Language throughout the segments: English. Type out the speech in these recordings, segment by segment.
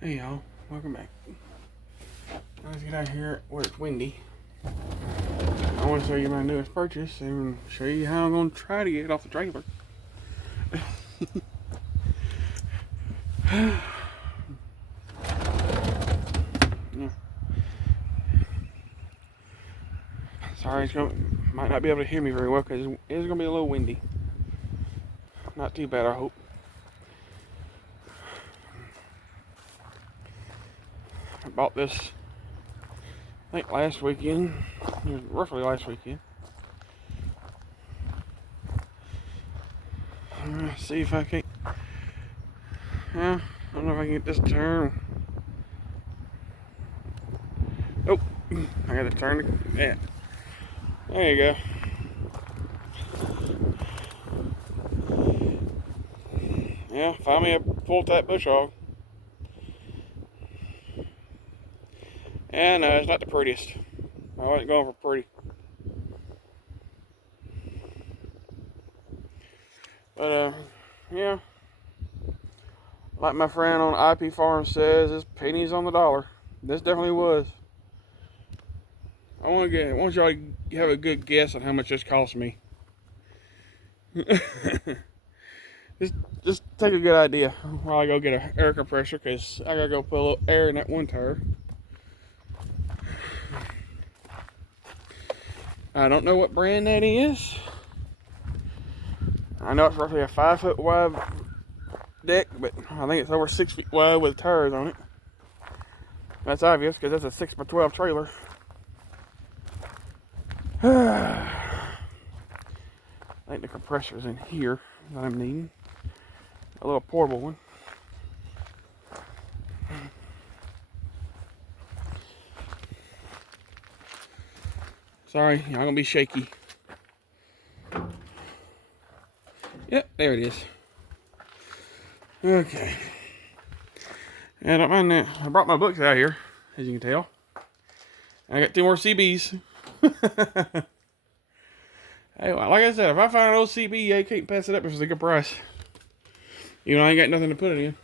Hey y'all, welcome back. Let's get out here where it's windy. I want to show you my newest purchase and show you how I'm going to try to get it off the trailer. Yeah. Sorry, might not be able to hear me very well because it's going to be a little windy. Not too bad, I hope. I bought this, I think last weekend, roughly last weekend. See if I can. I don't know if I can get this to turn. Oh, I got to turn it. Yeah. There you go. Yeah, find me a full-type bush hog. Yeah, no, it's not the prettiest. I wasn't going for pretty. But, yeah. Like my friend on IP Farm says, it's pennies on the dollar. This definitely was. I want y'all to have a good guess on how much this cost me. just take a good idea while I go get an air compressor, because I gotta go put a little air in that one tire. I don't know what brand that is. I know it's roughly a 5-foot wide deck, but I think it's over 6 feet wide with tires on it. That's obvious because that's a 6x12 trailer. I think the compressor's in here that I'm needing. A little portable one. Sorry, y'all gonna be shaky. Yep, there it is. Okay. And I don't mind that. I brought my books out here, as you can tell. I got 2 more CBs. Hey, like I said, if I find an old CB, I can't pass it up if it's a good price. Even though I ain't got nothing to put it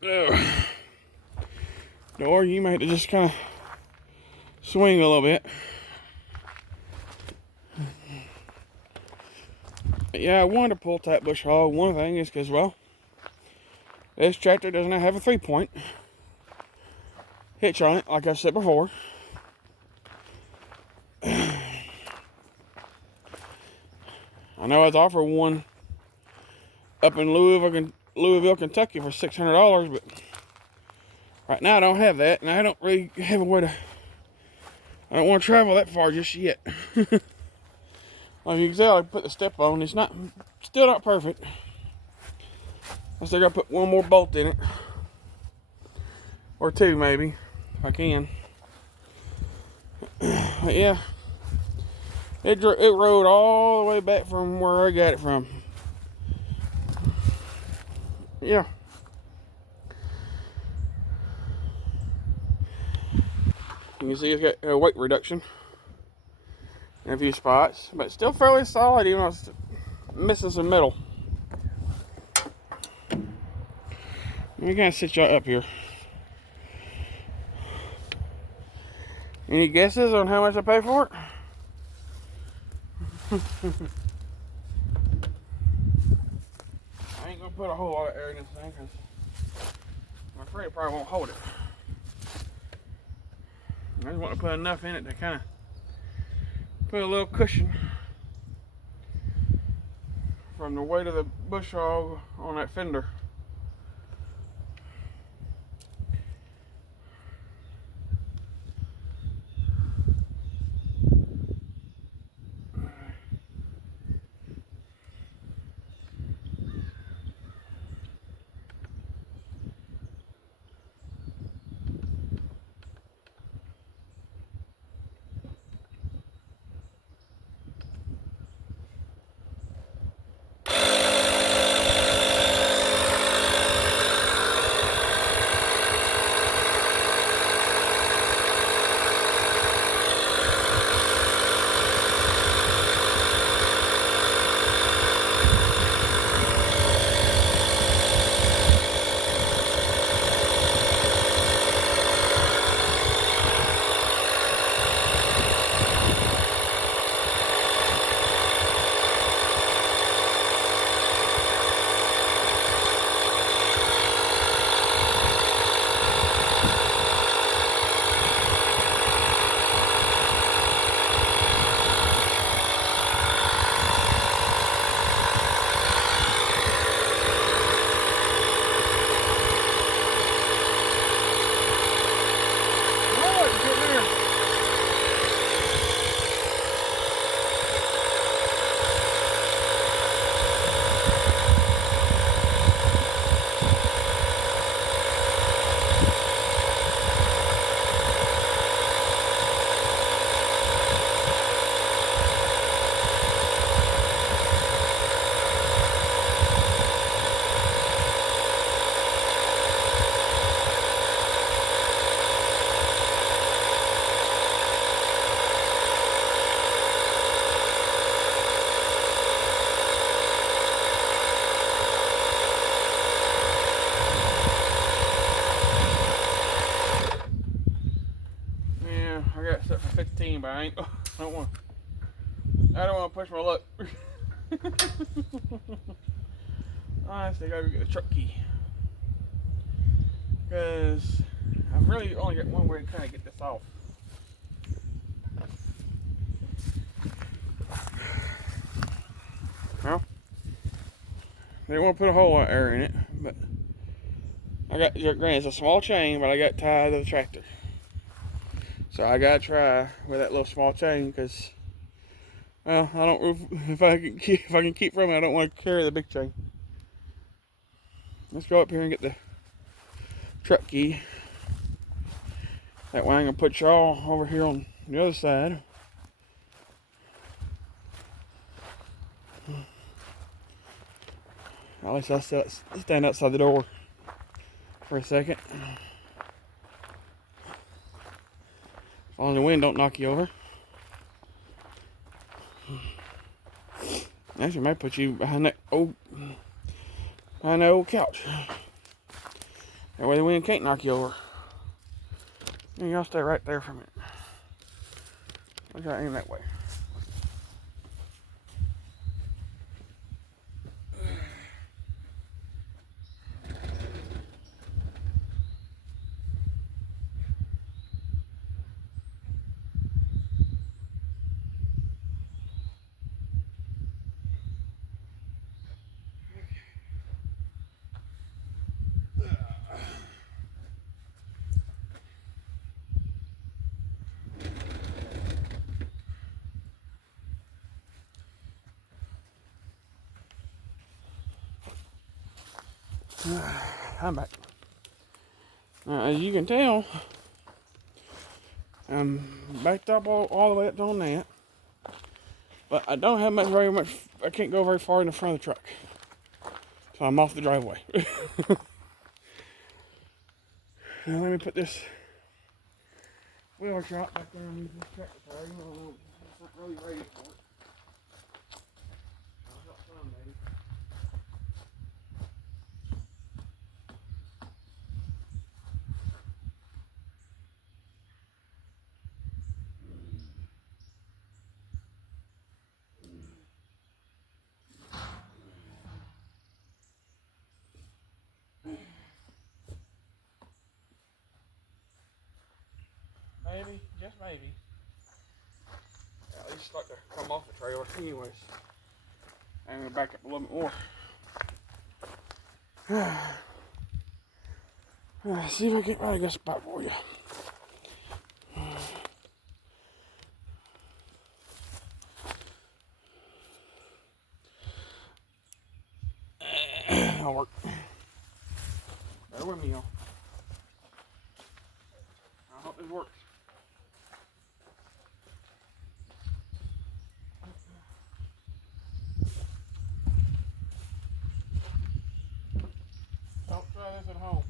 in. Or you might have to just kind of swing a little bit. But yeah, I wanted to pull type bush hog. One thing is because, well, this tractor does not have a 3-point hitch on it, like I've said before. I know I was offered one up in Louisville, Kentucky for $600, but right now I don't have that, and I don't really have a way to. I don't want to travel that far just yet. Like you can tell, I put the step on. It's still not perfect. I still gotta put one more bolt in it, or 2 maybe, if I can. But yeah, it rode all the way back from where I got it from. Yeah. You can see it's got a weight reduction in a few spots, but still fairly solid, even though it's missing some metal. Let me kind of sit y'all up here. Any guesses on how much I pay for it? I ain't gonna put a whole lot of air in this thing because I'm afraid it probably won't hold it. I just want to put enough in it to kind of put a little cushion from the weight of the bush hog on that fender. 15, but I don't want to push my luck. I still gotta get the truck key. Because I've really only got one way to kind of get this off. Well, they want to put a whole lot of air in it, but I got, granted, it's a small chain, but I got tied to the tractor. So I gotta try with that little small chain, because, well, I don't, if I can keep from it, I don't want to carry the big chain. Let's go up here and get the truck key. That way I can put y'all over here on the other side. At least I'll stand outside the door for a second. As long as the wind don't knock you over. Actually, I might put you behind that old couch. That way the wind can't knock you over. And y'all stay right there for a minute. I'll try to aim that way. I'm back. Now, as you can tell, I'm backed up all the way up on that. But I don't have very much, I can't go very far in the front of the truck. So I'm off the driveway. Now let me put this wheel shot back there and use this tractor tire. Even though it's not really ready for it. I've got some, baby. Maybe, just maybe. At least start to come off the trailer anyways. I'm gonna back up a little bit more. See if I can get right a good spot for you. That'll work. Bear with me, y'all. I hope this works. Don't try this at home.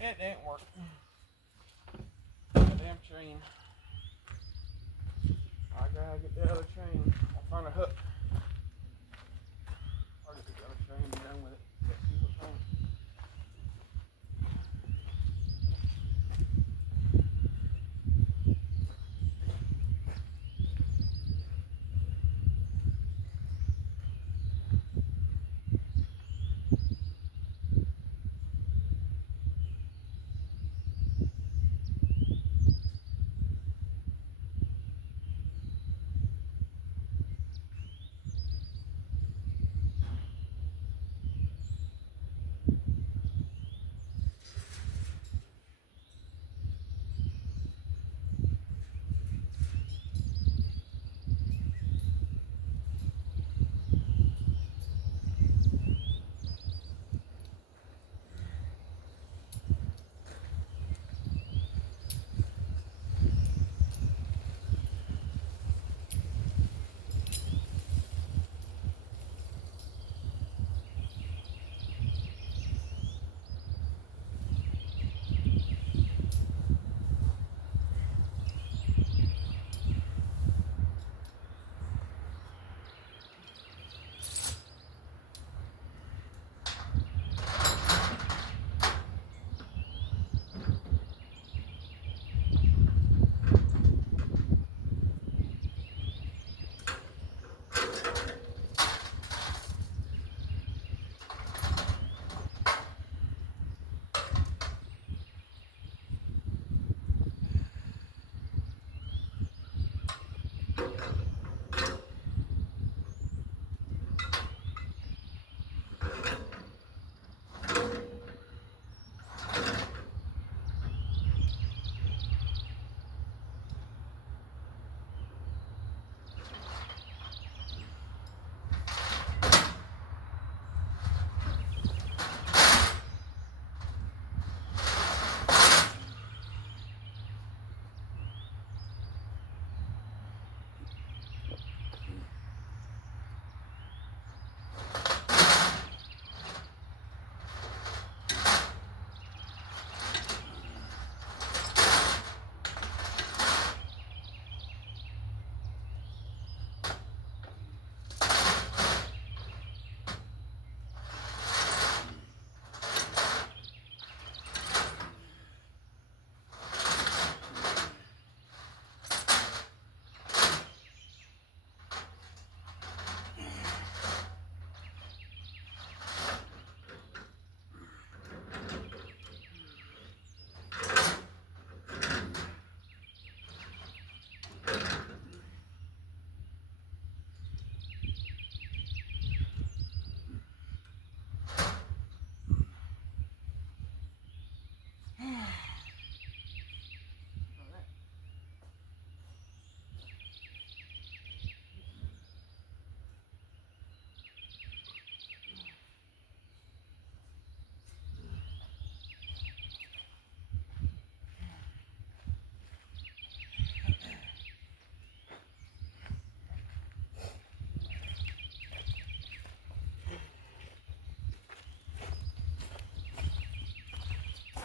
It didn't work. That damn chain. I gotta get the other chain. I'll find a hook. I'll get the other chain and be done with it. Let's see what's wrong.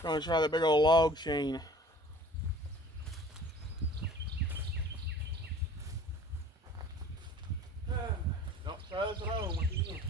Gonna try the big old log chain. Don't try this at home once again.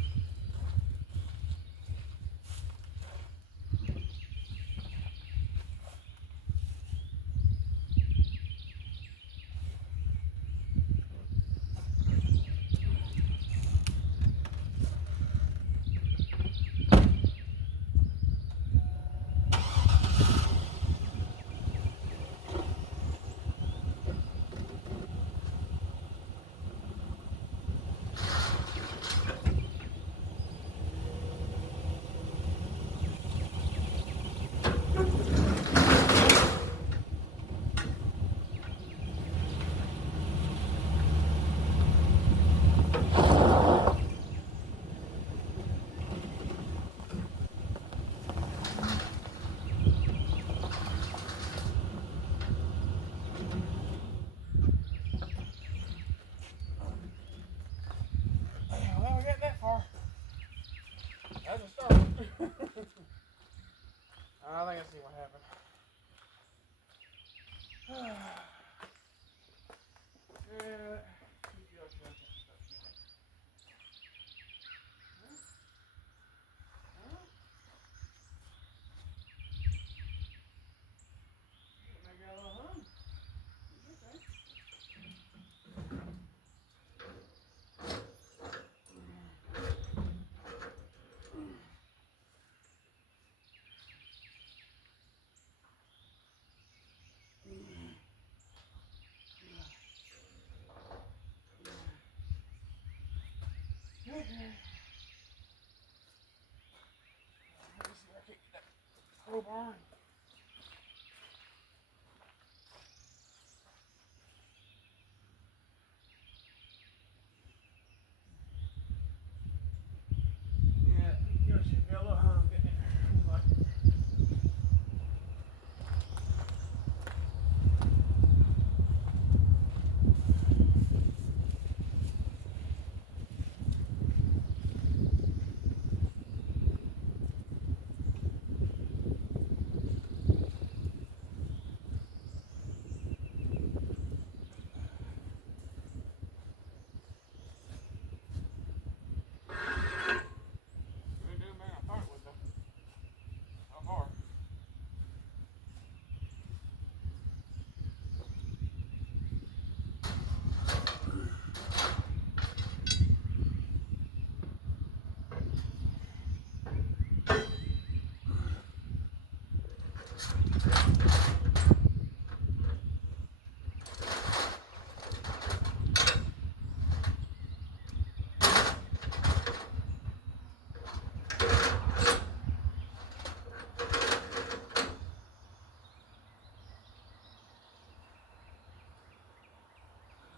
Well, we got that far. That's a start. I think I see what happened. Yeah. Let me see if I can get that crowbar. Yeah, you should be a little hung in there. Like, we did better than I thought it would though. So far.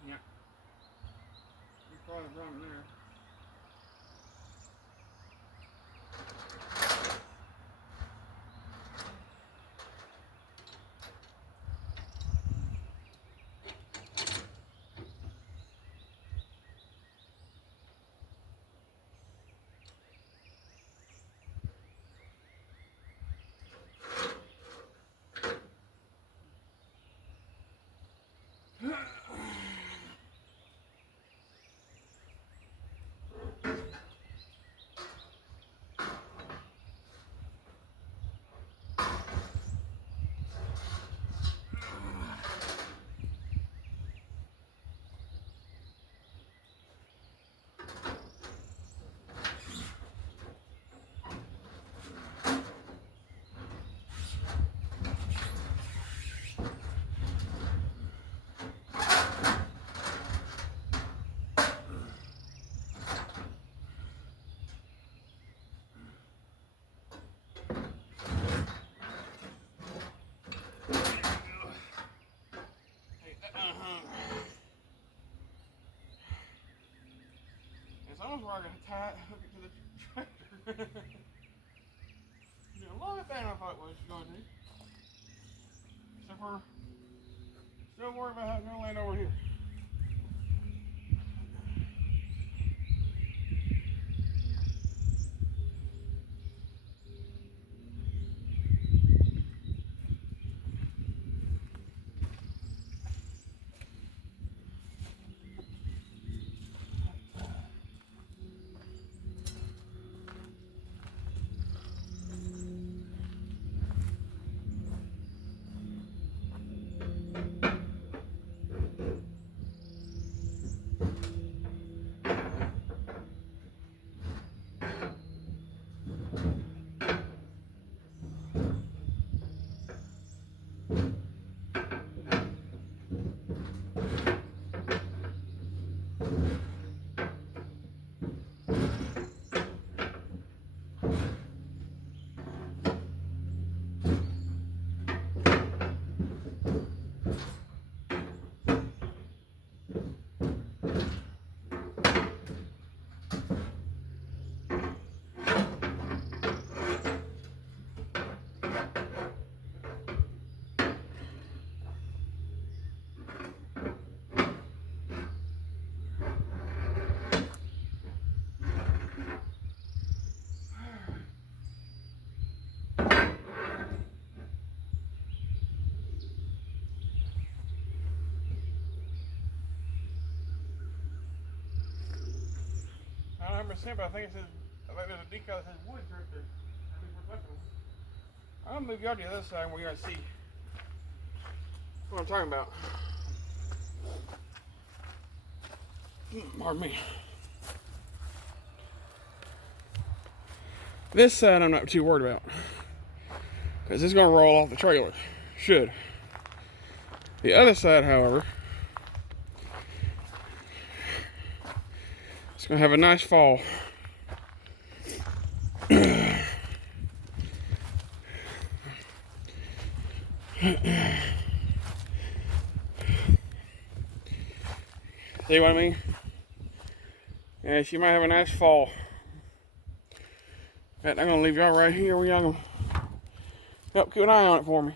Yeah. You probably wrong there. It's almost where I gotta hook it to the tractor. A little bit better than I thought it was going to. Except for still worried about how it's gonna land over here. number sent, but I think it says, I think there's a decal that says woods right there. I'll move y'all to the other side where you're going to see what I'm talking about. Pardon me. This side I'm not too worried about, because it's going to roll off the trailer. Should. The other side, however, it's going to have a nice fall. See what I mean? Yeah, she might have a nice fall. I'm going to leave y'all right here where y'all going to help keep an eye on it for me.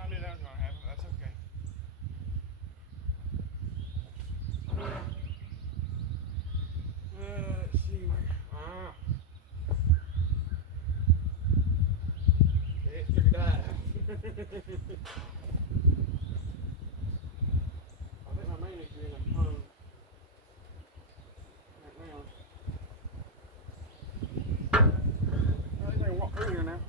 I knew that was going to happen, but that's okay. Let's see where. It took a dive. I think my main issue is in the phone right now. I think I can walk through here now.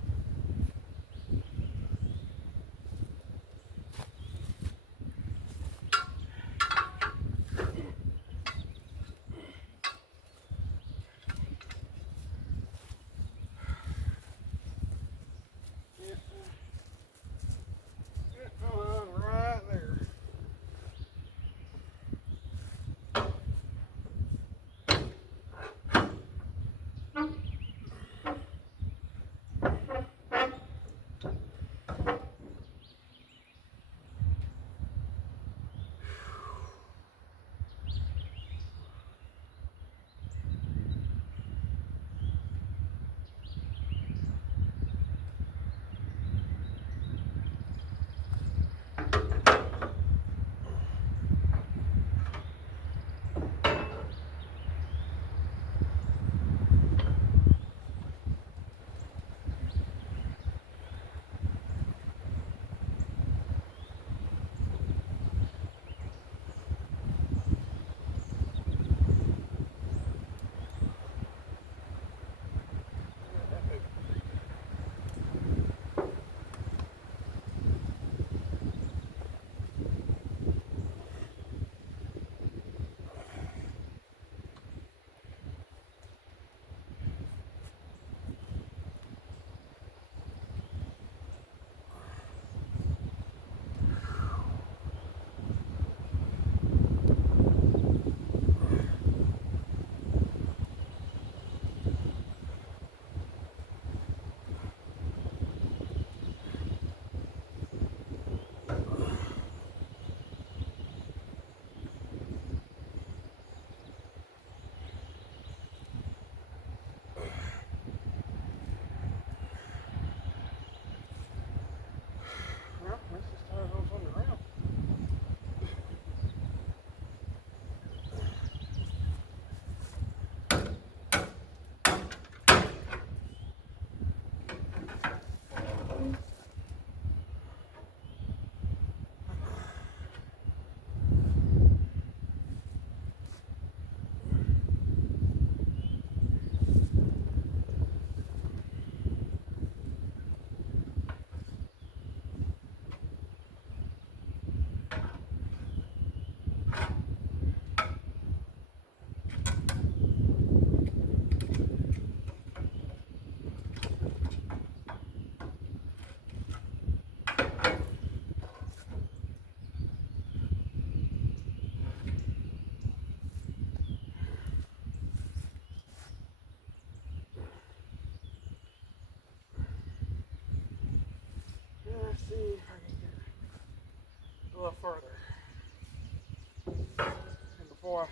before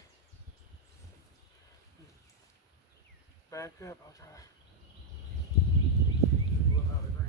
I back up, I'll try to pull it out of the ground.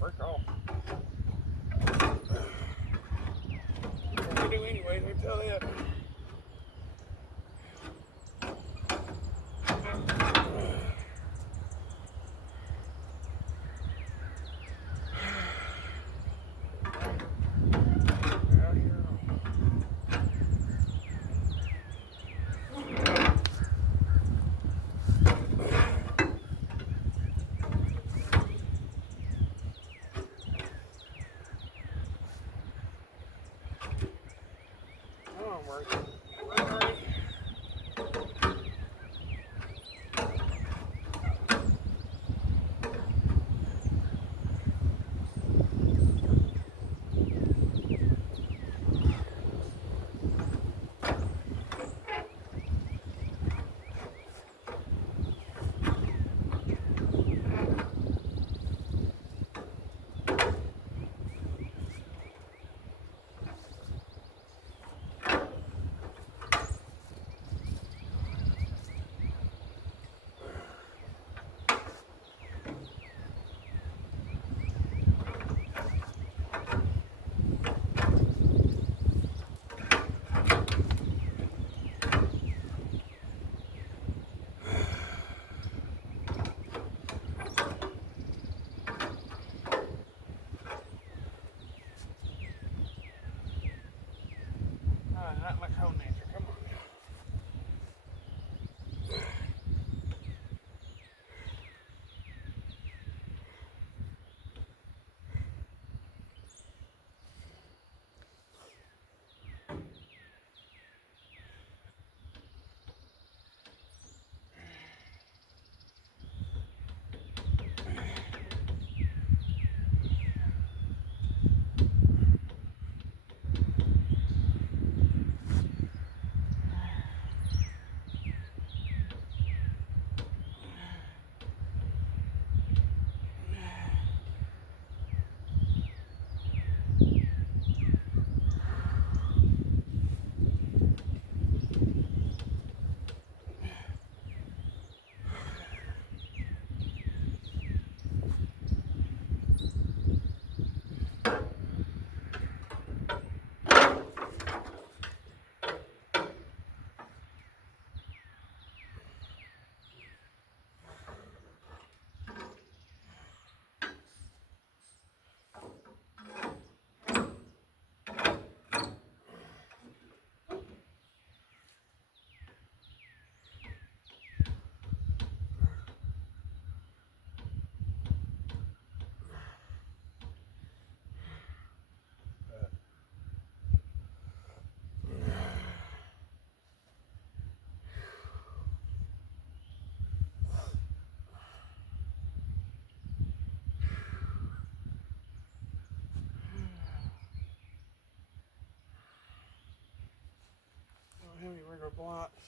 Break off. What we do anyway, let me tell you that. Work. sugar blocks.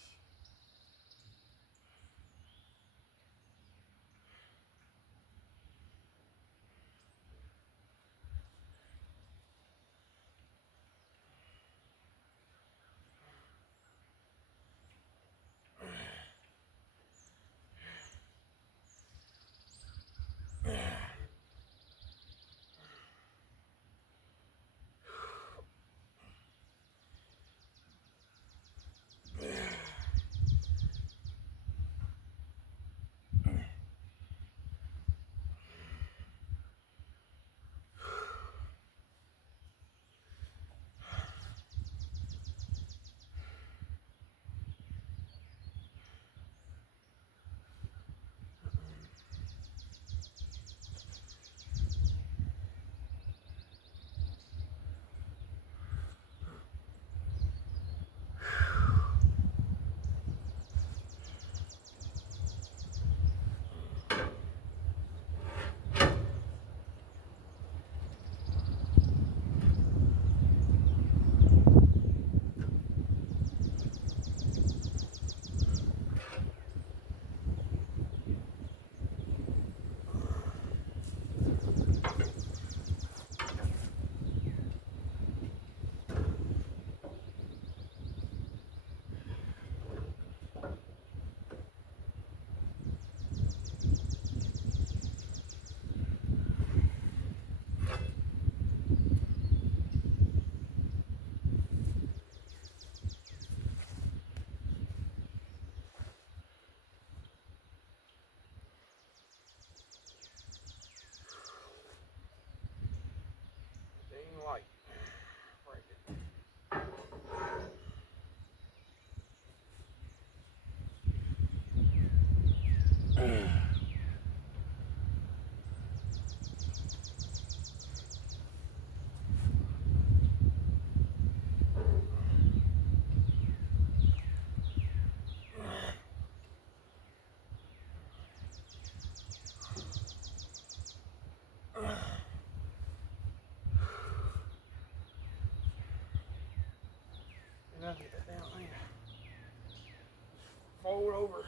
Light. Get that down there. Fold over.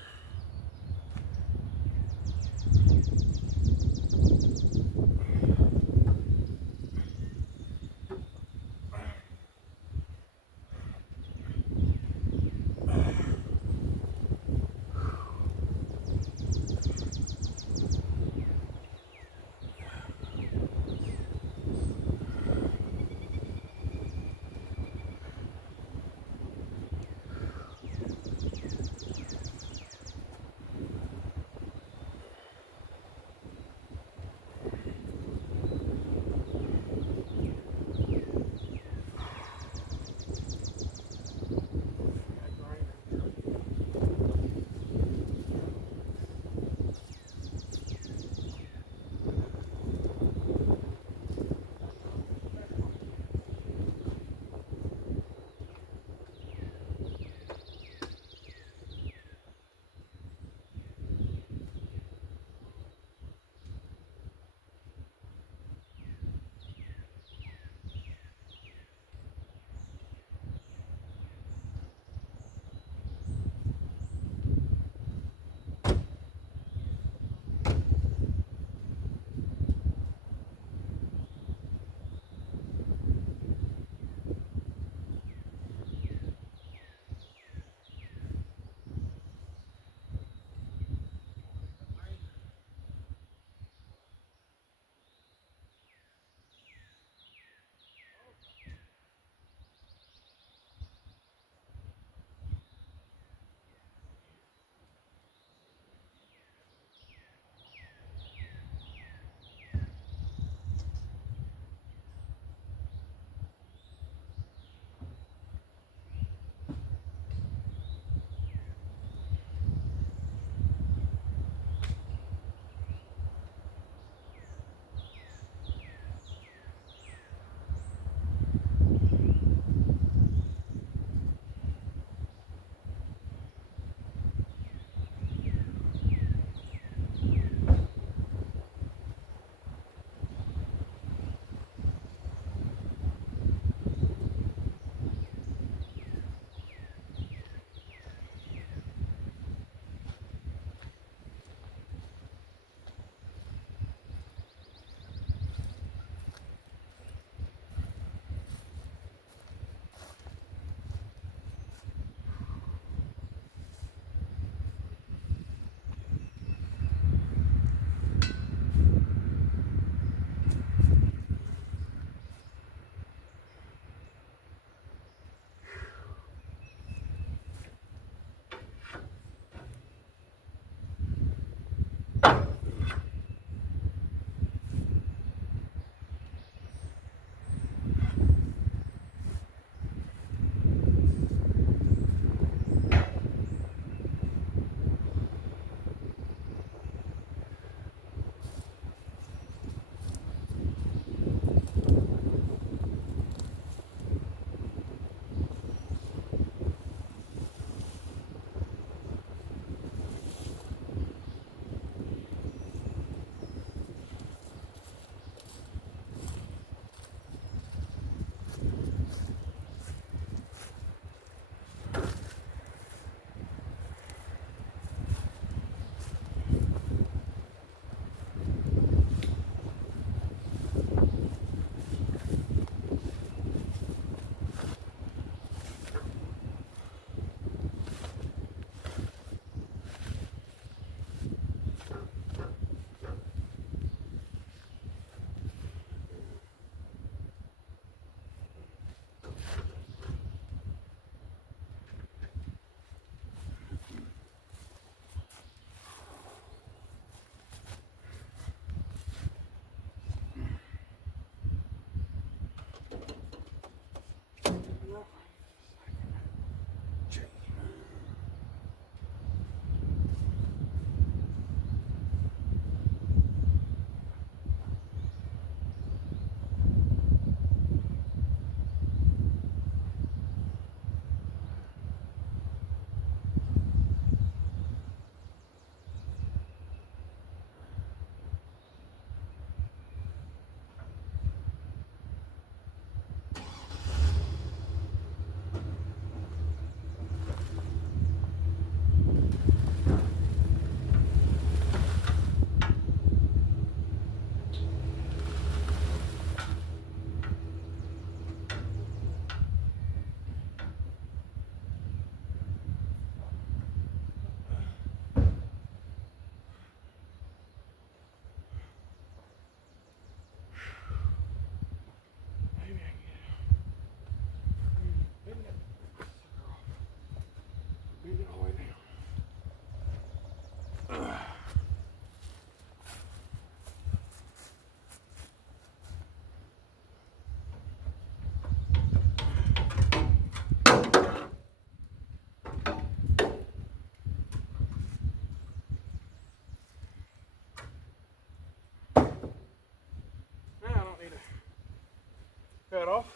cut off.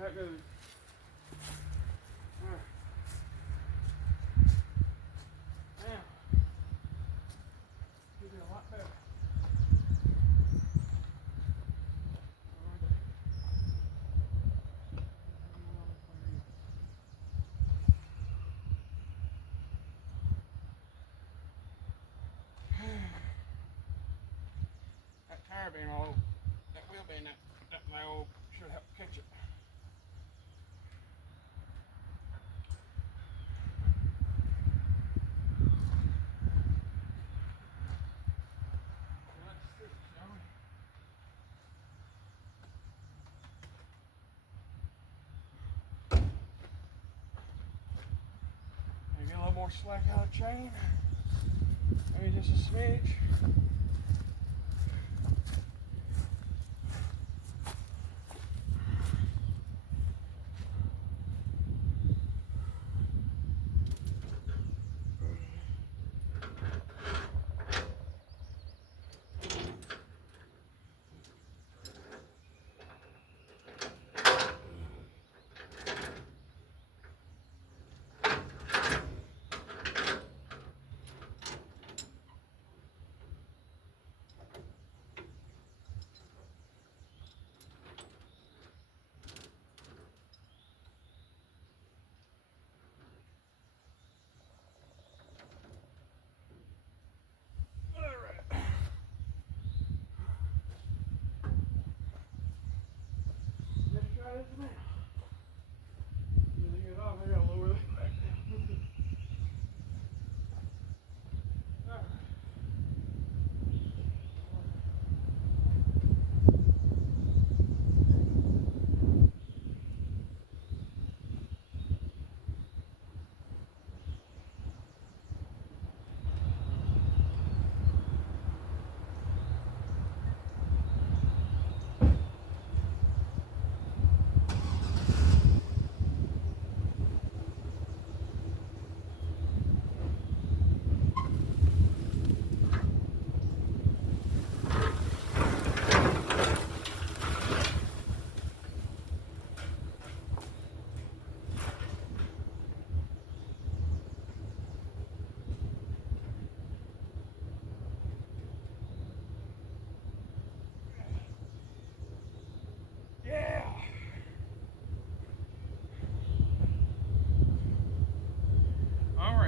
How it goes. Now, should be a lot better. That tire being all over, that wheel being that my old should help catch it. Get a little more slack out of the chain. Maybe just a smidge.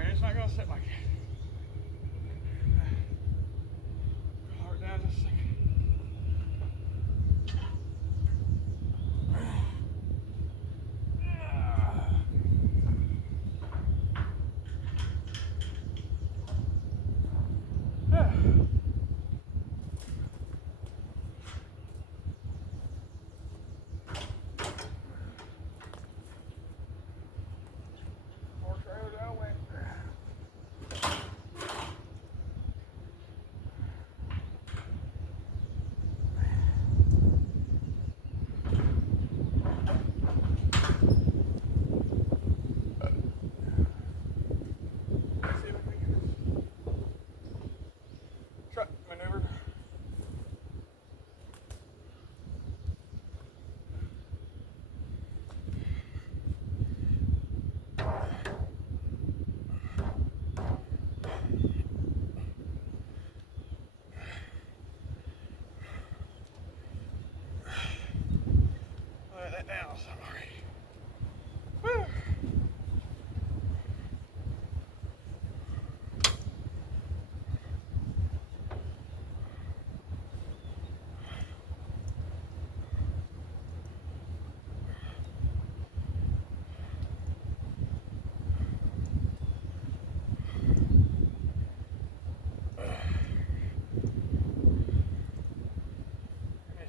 It's not going to sit like that. Lower it down just a second.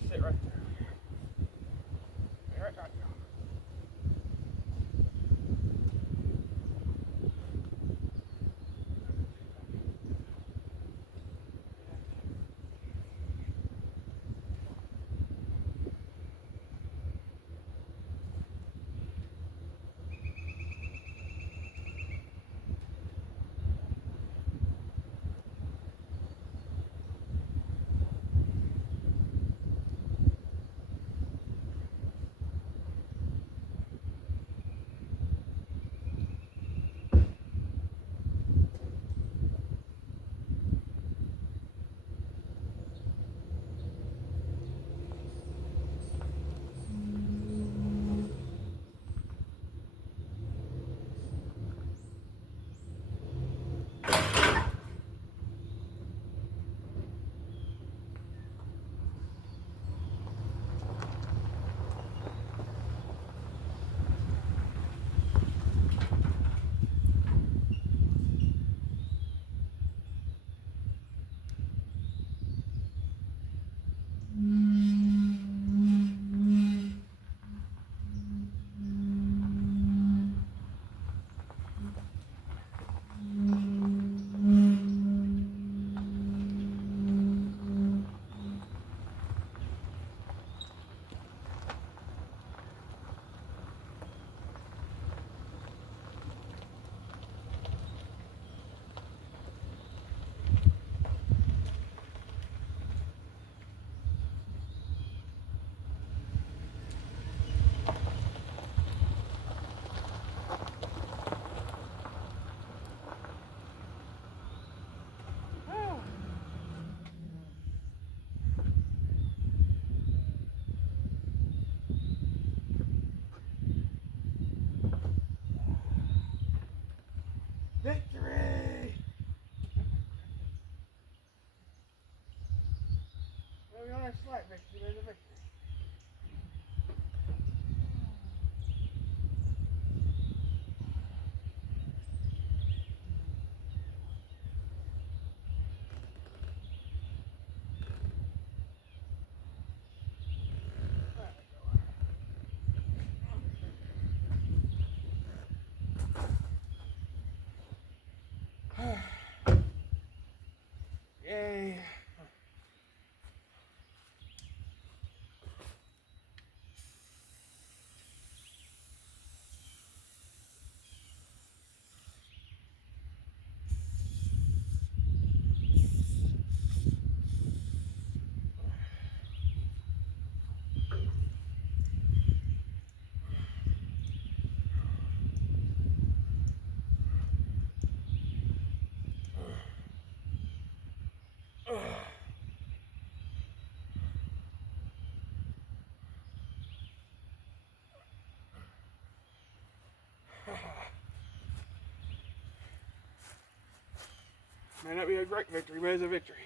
Sit right there. Right now. May not be a great victory, but it's a victory.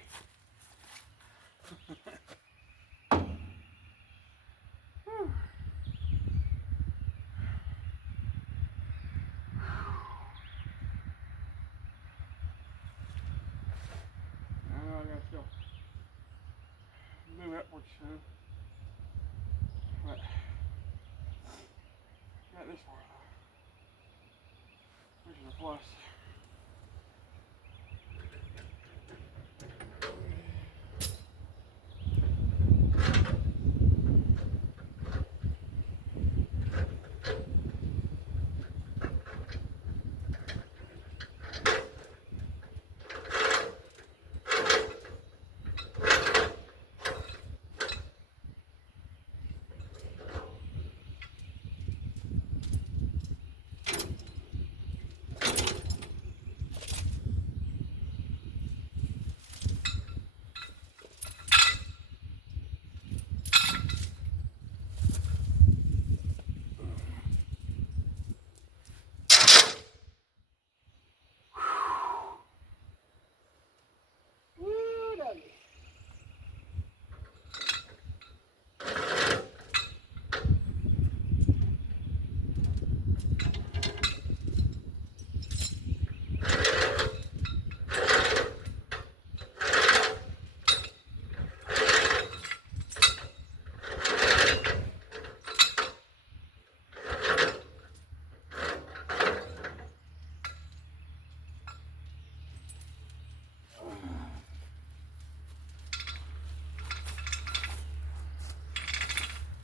I gotta still move upwards soon. But not this far though, which is a plus.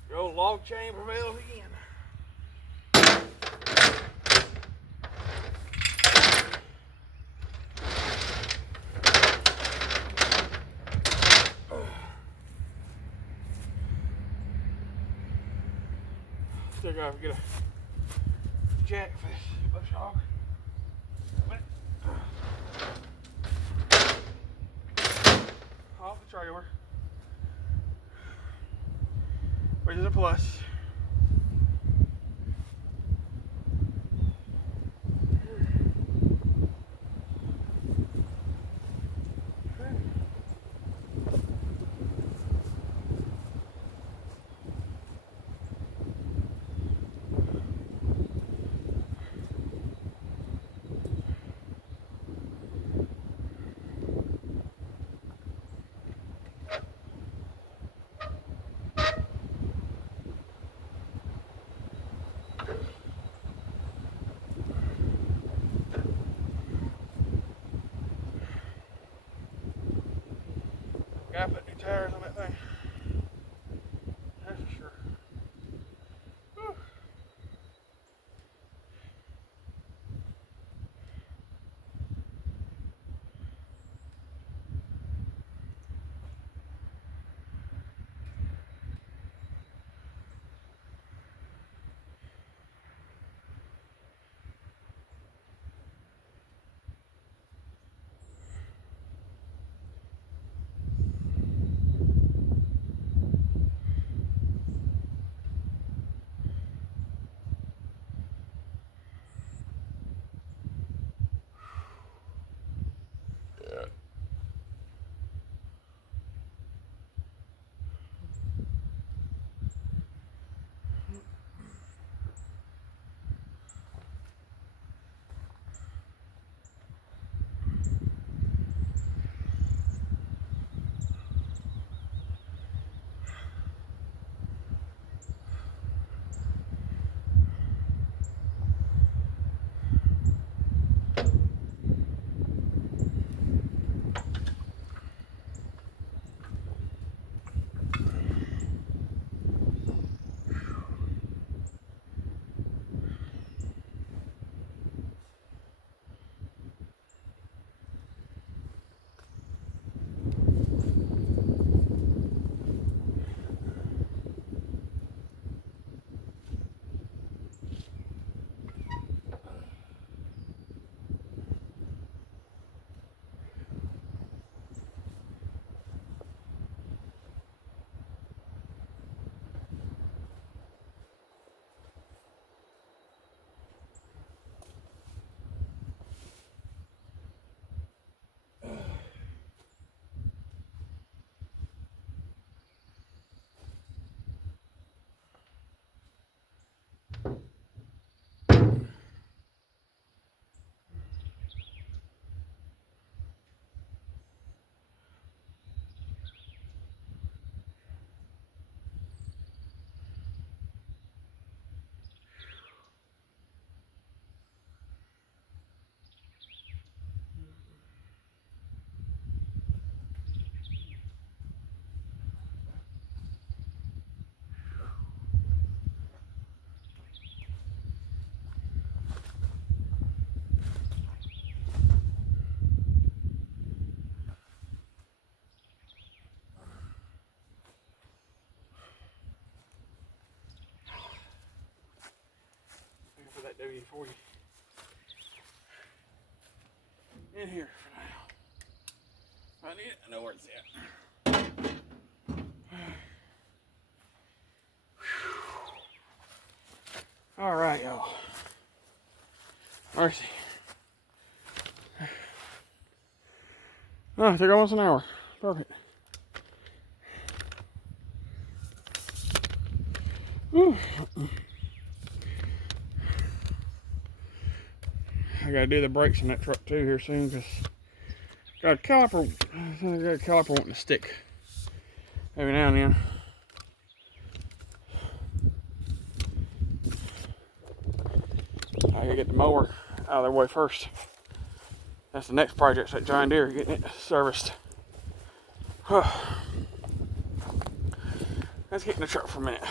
The old log chain prevails again. Still gotta get a jack for this bush hog. Off the trailer, which is a plus. Gotta put new tires on that thing. That's for sure. Whew. key for you. In here for now. I need it. I know where it's at. All right, y'all. Mercy. Oh, it took almost an hour. Perfect. Whew. I gotta do the brakes in that truck too here soon, because got a caliper. I think I got a caliper wanting to stick every now and then. I gotta get the mower out of their way first. That's the next project at John Deere, getting it serviced. Let's get in the truck for a minute.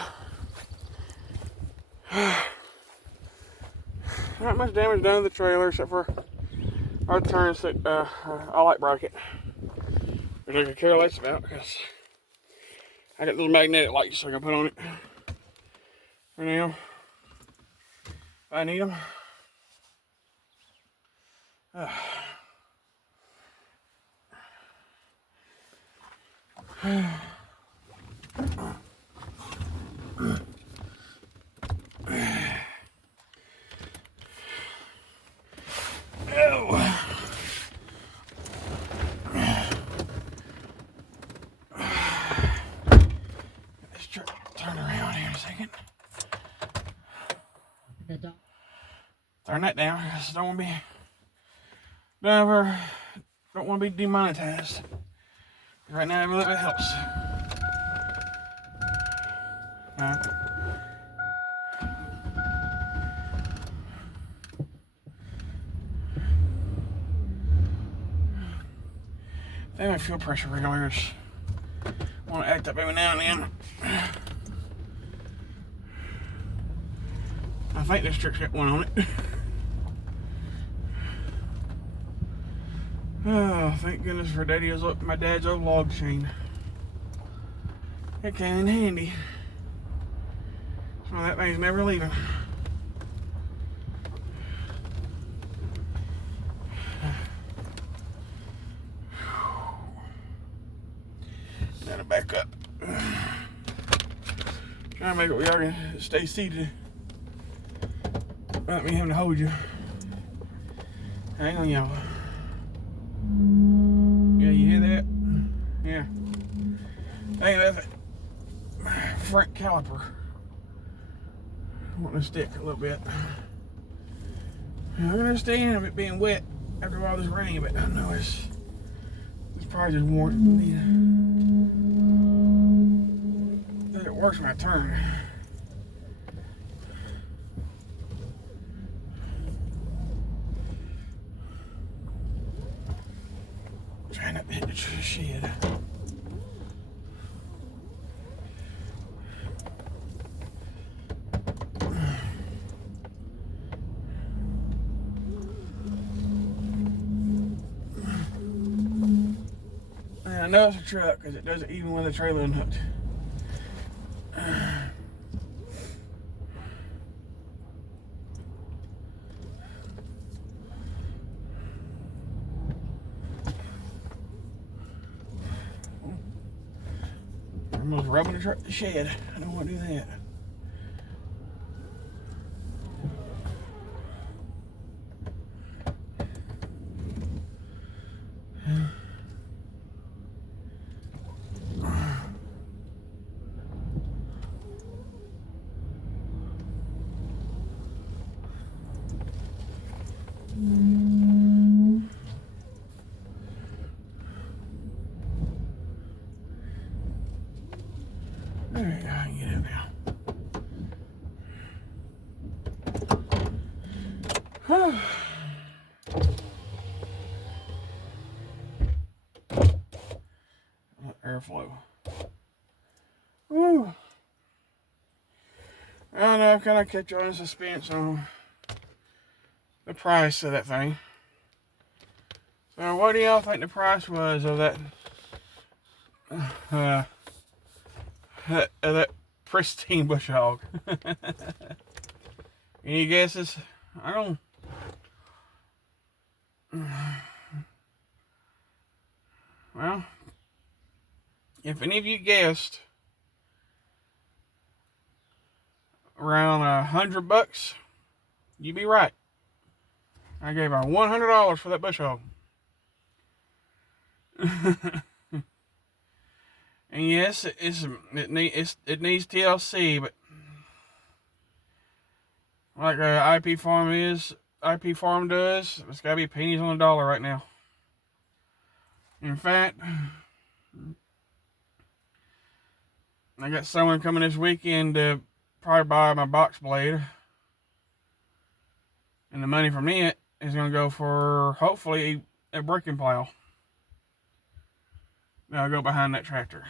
Not much damage done to the trailer except for our turn all light bracket, which I could care less about because I got little magnetic lights I can put on it for now if I need them. Turn around here a second. Turn that down because I don't want to be don't want to be demonetized. Right now, every little bit helps. Then my fuel pressure regulators want to act up every now and then. I think this truck's got one on it. Oh, thank goodness for my dad's old log chain. It came in handy. So that thing's never leaving. Gotta back up. Trying to make it where y'all can stay seated without me having to hold you. Hang on, y'all. Yeah, you hear that? Yeah. Hey, that's a front caliper. I want to stick a little bit. I understand it being wet after all this rain, but I know it's probably just warranted that it works my turn. Trying not to hit the shed. And I know it's a truck because it does it even with the trailer unhooked. Almost rubbing the shed. I don't want to do that. Alright, I can get it now. Airflow. Woo! I don't know, I've kind of kept you in suspense on the price of that thing. So what do y'all think the price was of that that pristine bush hog? Any guesses? I don't. Well, if any of you guessed around $100, you'd be right. I gave her $100 for that bush hog. And yes, it needs TLC, but like IP Farm does, it's gotta be pennies on the dollar right now. In fact, I got someone coming this weekend to probably buy my box blade, and the money from it is gonna go for hopefully a breaking plow that'll go behind that tractor.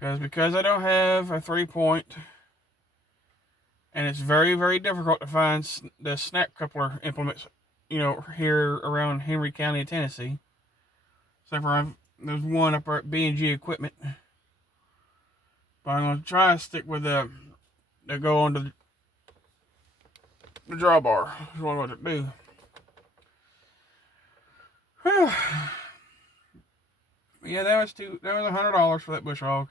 Because I don't have a 3-point, and it's very, very difficult to find the snap coupler implements, here around Henry County, Tennessee. Except for there's one up at B&G Equipment. But I'm going to try to stick with the go onto the drawbar. That's what I'm going to do. Whew. Yeah, that was $100 for that bush hog.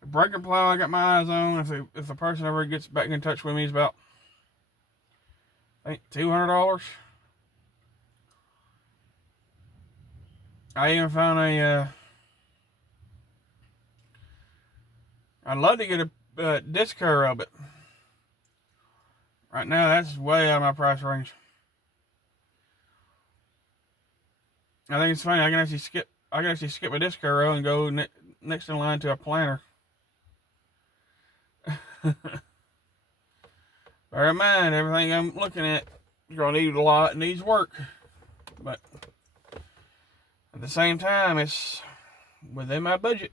The breaking plow I got my eyes on, if the person ever gets back in touch with me, is about, I think, $200. I even found I'd love to get a disc curl, but right now that's way out of my price range. I think it's funny. I can actually skip a disc curl and go next in line to a planter. Bear in mind, everything I'm looking at is gonna need a lot. It needs work, but at the same time, it's within my budget.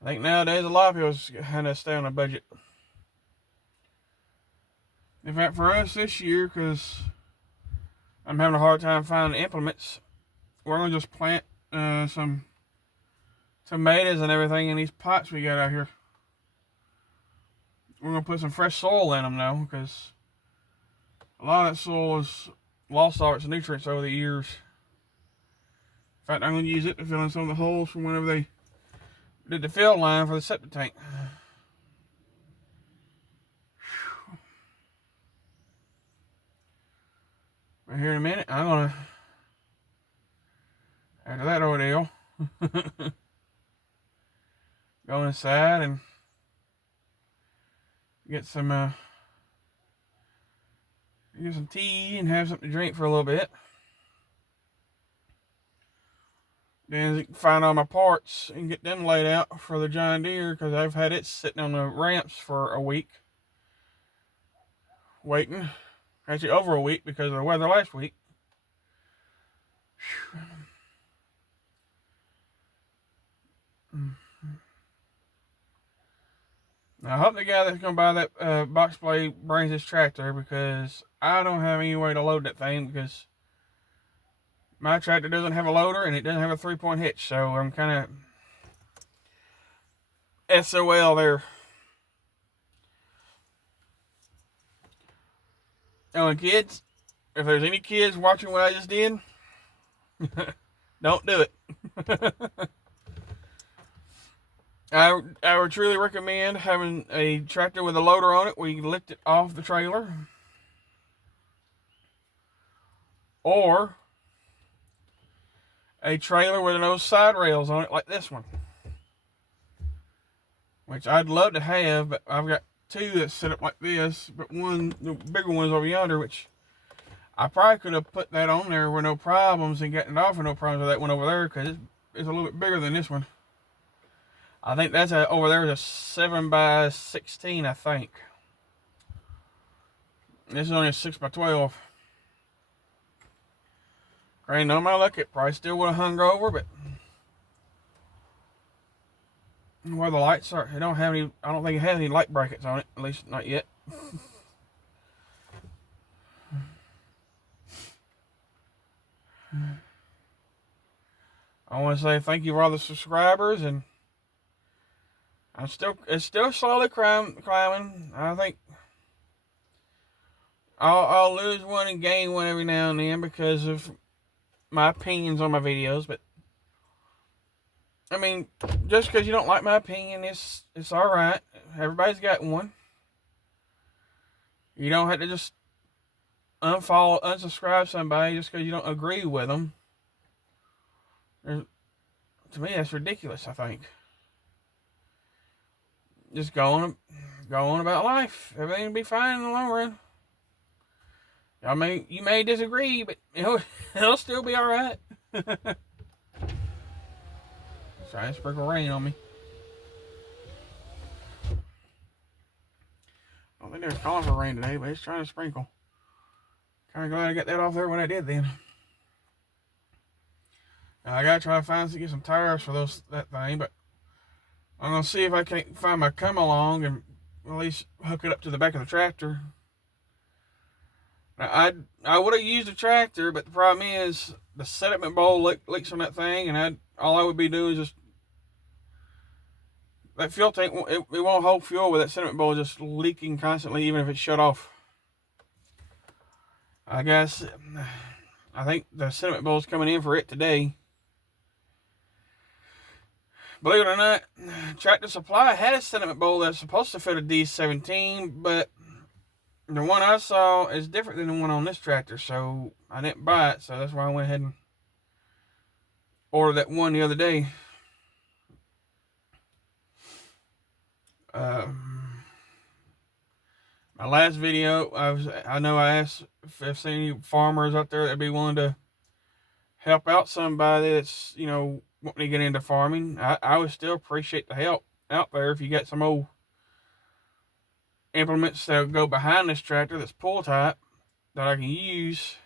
I think nowadays a lot of people kind of stay on a budget. In fact, for us this year, because I'm having a hard time finding implements, we're gonna just plant some tomatoes and everything in these pots we got out here. We're gonna put some fresh soil in them now, because a lot of that soil has lost all its nutrients over the years. In fact, I'm gonna use it to fill in some of the holes from whenever they did the field line for the septic tank. But here in a minute, I'm gonna, after that ordeal, go inside and get some tea and have something to drink for a little bit. Then find all my parts and get them laid out for the John Deere, because I've had it sitting on the ramps for a week waiting. Actually over a week because of the weather last week. Now, I hope the guy that's going to buy that box blade brings his tractor, because I don't have any way to load that thing, because my tractor doesn't have a loader and it doesn't have a 3-point hitch, so I'm kind of SOL there. And kids, if there's any kids watching what I just did, don't do it. I would truly recommend having a tractor with a loader on it where you can lift it off the trailer, or a trailer with those side rails on it like this one, which I'd love to have, but I've got two that's set up like this, but the bigger one's over yonder, which I probably could have put that on there with no problems and gotten it off with no problems with that one over there, because it's a little bit bigger than this one. I think that's over there is a 7x16, I think. This is only a 6x12. Ain't no my luck, it probably still would have hung over, but where the lights are, I don't think it has any light brackets on it, at least not yet. I want to say thank you for all the subscribers, and It's still slowly climbing. I think I'll lose one and gain one every now and then because of my opinions on my videos. But I mean, just because you don't like my opinion, it's all right. Everybody's got one. You don't have to just unsubscribe somebody just because you don't agree with them. To me, that's ridiculous. I think. Just go on about life. Everything will be fine in the long run. You may disagree, but it'll still be all right. Trying to sprinkle rain on me. I don't think they were calling for rain today, but it's trying to sprinkle. Kind of glad I got that off there when I did then. Now, I gotta try to get some tires for that thing, but I'm gonna see if I can't find my come along and at least hook it up to the back of the tractor. Now, I would have used a tractor, but the problem is the sediment bowl leaks on that thing, and all I would be doing is just that fuel tank. It won't hold fuel with that sediment bowl just leaking constantly, even if it's shut off. I think the sediment bowl is coming in for it today. Believe it or not, Tractor Supply had a sediment bowl that's supposed to fit a D17, but the one I saw is different than the one on this tractor, so I didn't buy it. So that's why I went ahead and ordered that one the other day. My last video, I know I asked if there's any farmers out there that'd be willing to help out somebody that's, wanting to get into farming. I would still appreciate the help out there if you got some old implements that go behind this tractor that's pull type that I can use,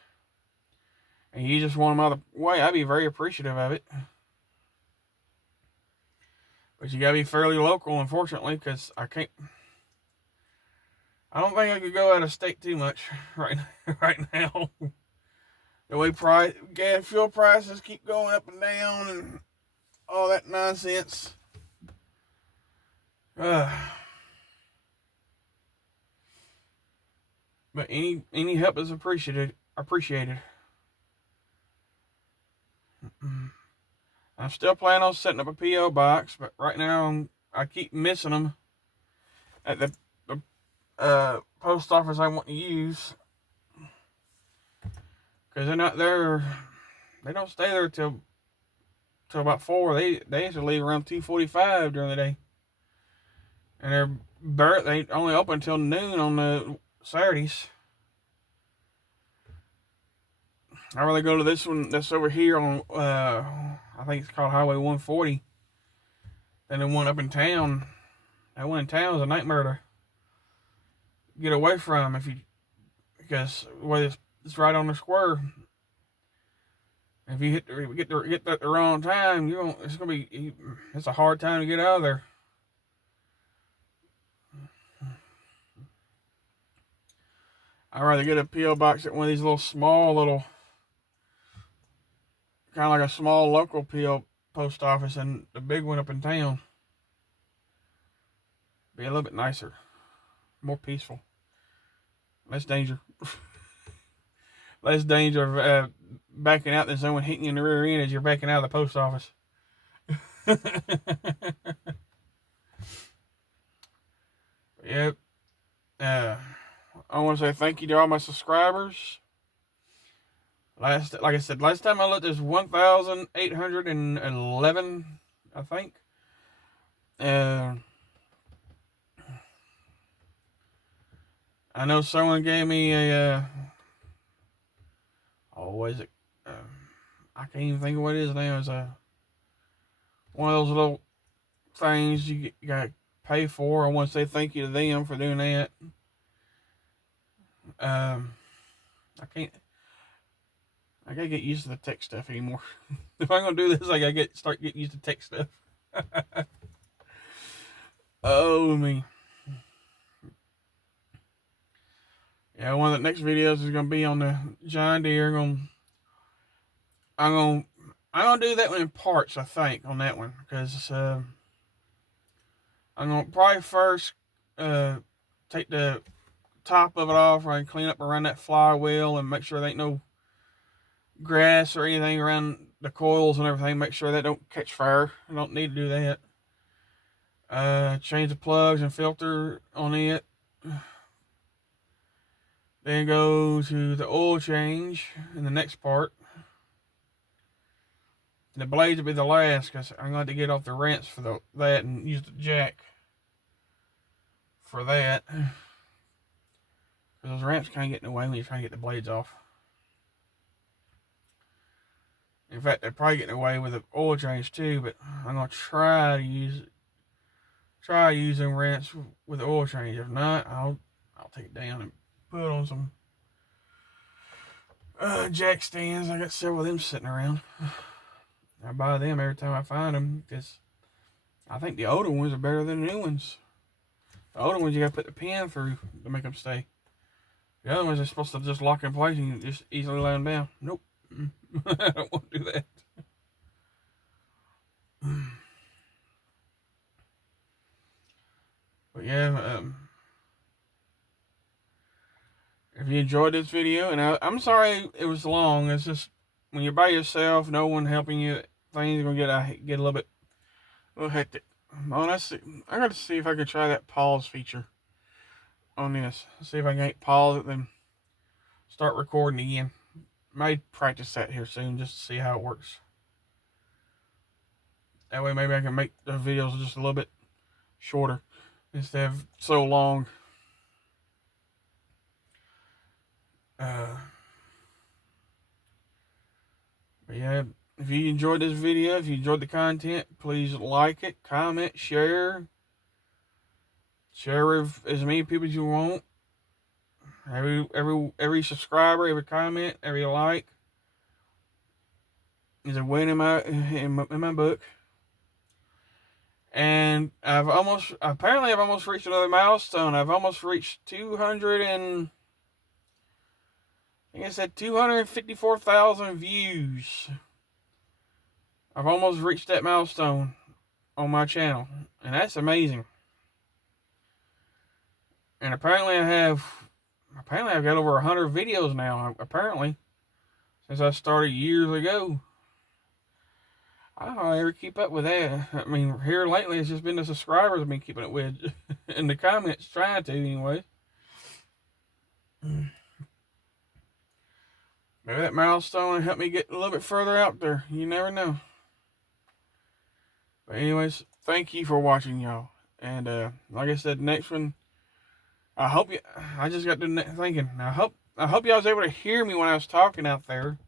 and you just want them out of the way, I'd be very appreciative of it. But you gotta be fairly local, unfortunately, because I don't think I could go out of state too much right now. The way gas fuel prices keep going up and down and all that nonsense. But any help is appreciated. I'm still planning on setting up a P.O. box, but right now I keep missing them at the post office I want to use, because they're not there. They don't stay there till about 4. They usually leave around 2:45 during the day, and they only open until noon on the Saturdays. I'd rather go to this one that's over here on I think it's called Highway 140 than the one up in town. That one in town is a nightmare to get away from because it's right on the square. If you get that the wrong time, it's a hard time to get out of there. I'd rather get a P.O. box at one of these kind of like a small local P.O. post office, and the big one up in town. Be a little bit nicer, more peaceful, less danger. Less danger of backing out than someone hitting you in the rear end as you're backing out of the post office. Yep. I want to say thank you to all my subscribers. Like I said, last time I looked, there's 1,811, I think. I know someone gave me a. Is it? I can't even think of what it is now. It's one of those little things you got to pay for. I want to say thank you to them for doing that. I gotta get used to the tech stuff anymore. If I'm gonna do this, I gotta start getting used to tech stuff. Oh me. Yeah, one of the next videos is gonna be on the John Deere. I'm gonna do that one in parts, I think, on that one, because I'm going to probably first take the top of it off and clean up around that flywheel and make sure there ain't no grass or anything around the coils and everything. Make sure that don't catch fire. I don't need to do that. Change the plugs and filter on it. Then go to the oil change in the next part. The blades will be the last because I'm going to get off the wrench for that and use the jack for that. Because those ramps kind of get in the way when you're trying to get the blades off. In fact, they're probably getting away with the oil change too, but I'm going to try using ramps with the oil change. If not, I'll take it down and put on some jack stands. I got several of them sitting around. I buy them every time I find them because I think the older ones are better than the new ones. The older ones you got to put the pin through to make them stay. The other ones are supposed to just lock in place and you just easily lay them down. Nope. I don't want to do that. But yeah, if you enjoyed this video, and I'm sorry it was long. It's just when you're by yourself, no one helping you, things are gonna get a little bit hectic. Honestly, I gotta see if I can try that pause feature on this. See if I can pause it, then start recording again. Might practice that here soon just to see how it works. That way maybe I can make the videos just a little bit shorter instead of so long. But yeah, if you enjoyed this video, if you enjoyed the content, please like it, comment, share with as many people as you want. Every subscriber, every comment, every like is a win in my book. And I've almost reached another milestone. I've almost reached 254,000 views. I've almost reached that milestone on my channel, and that's amazing. And apparently I've got over 100 videos now, apparently, since I started years ago. I don't ever keep up with that. I mean, here lately, it's just been the subscribers I've been keeping it with. And the comments, trying to, anyway. Maybe that milestone will help me get a little bit further out there. You never know. But anyways, thank you for watching, y'all. And like I said, next one, I just got to thinking. I hope y'all was able to hear me when I was talking out there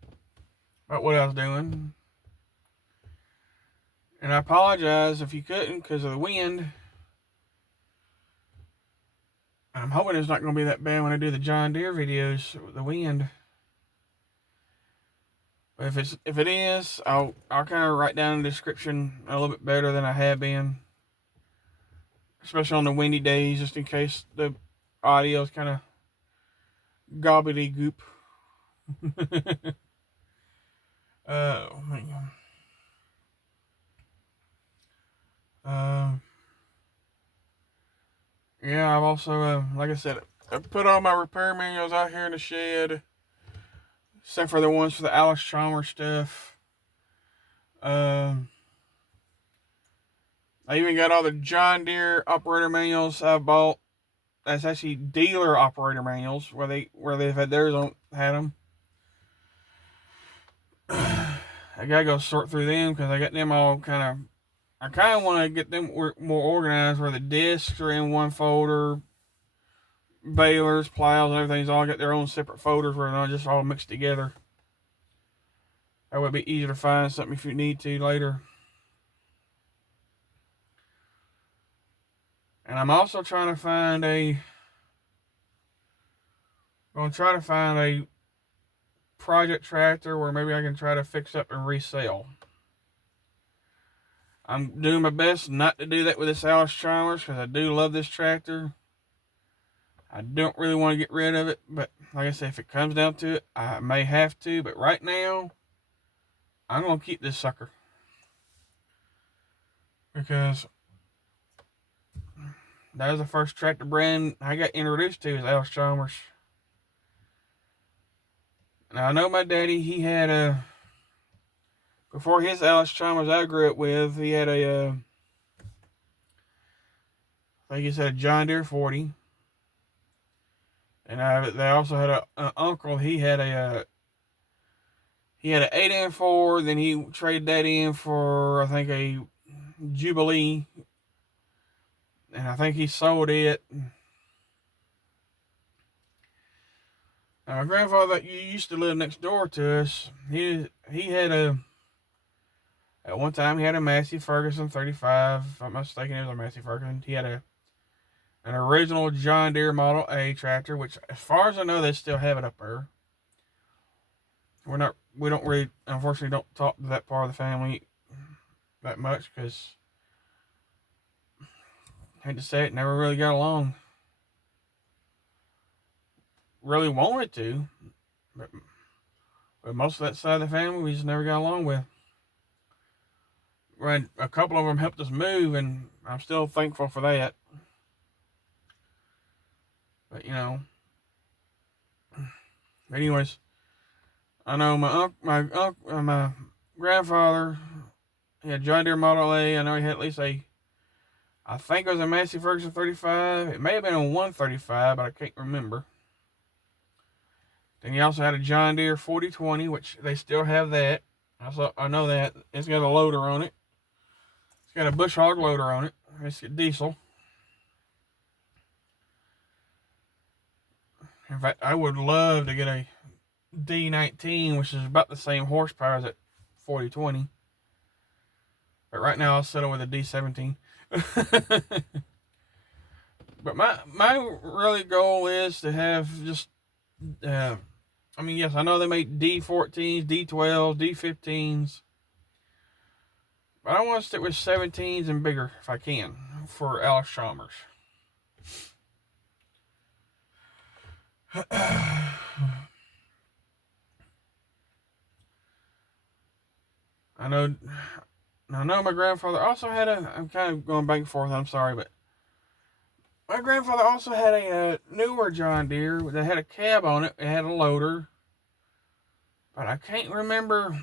about what I was doing. And I apologize if you couldn't because of the wind. I'm hoping it's not going to be that bad when I do the John Deere videos with the wind. But if it is, I'll kind of write down in the description a little bit better than I have been. Especially on the windy days, just in case the audio is kind of gobbledygook. Oh man. Yeah, I've also, like I said, I put all my repair manuals out here in the shed, except for the ones for the Allis-Chalmers stuff. I even got all the John Deere operator manuals I bought. That's actually dealer operator manuals where they've had theirs had them. I gotta go sort through them because I got them all I kind of want to get them more organized where the discs are in one folder, balers, plows, and everything's all got their own separate folders where they're not just all mixed together. That would be easier to find something if you need to later. And I'm also trying to find a project tractor where maybe I can try to fix up and resell. I'm doing my best not to do that with this Allis-Chalmers because I do love this tractor. I don't really want to get rid of it, but like I said, if it comes down to it, I may have to. But right now, I'm going to keep this sucker because That was the first tractor brand I got introduced to, is Allis-Chalmers. Now I know my daddy, he had a, before his Allis-Chalmers I grew up with, he had a, I think he said a John Deere 40. And they also had an uncle, he had an 8N4, then he traded that in for, I think, a Jubilee. And I think he sold it. Now, my grandfather that used to live next door to us, he had at one time he had a Massey Ferguson 35. If I'm not mistaken, it was a Massey Ferguson. He had an original John Deere Model A tractor, which, as far as I know, they still have it up there. We don't really, unfortunately, don't talk to that part of the family that much, because, I hate to say it, never really got along. Really wanted to, but most of that side of the family we just never got along with. When a couple of them helped us move, and I'm still thankful for that. But anyways, I know my grandfather, he had John Deere Model A. I know he had at least I think it was a Massey Ferguson 35. It may have been a 135, but I can't remember. Then he also had a John Deere 4020, which they still have that. I know that. It's got a loader on it. It's got a bush hog loader on it. It's a diesel. In fact, I would love to get a D19, which is about the same horsepower as that 4020. But right now I'll settle with a D17. But my really goal is to have just, yes, I know they make D14s, D12s, D15s. But I want to stick with 17s and bigger if I can for Allis-Chalmers. I know my grandfather also had I'm kind of going back and forth, I'm sorry, but my grandfather also had a newer John Deere that had a cab on it. It had a loader. But I cannot remember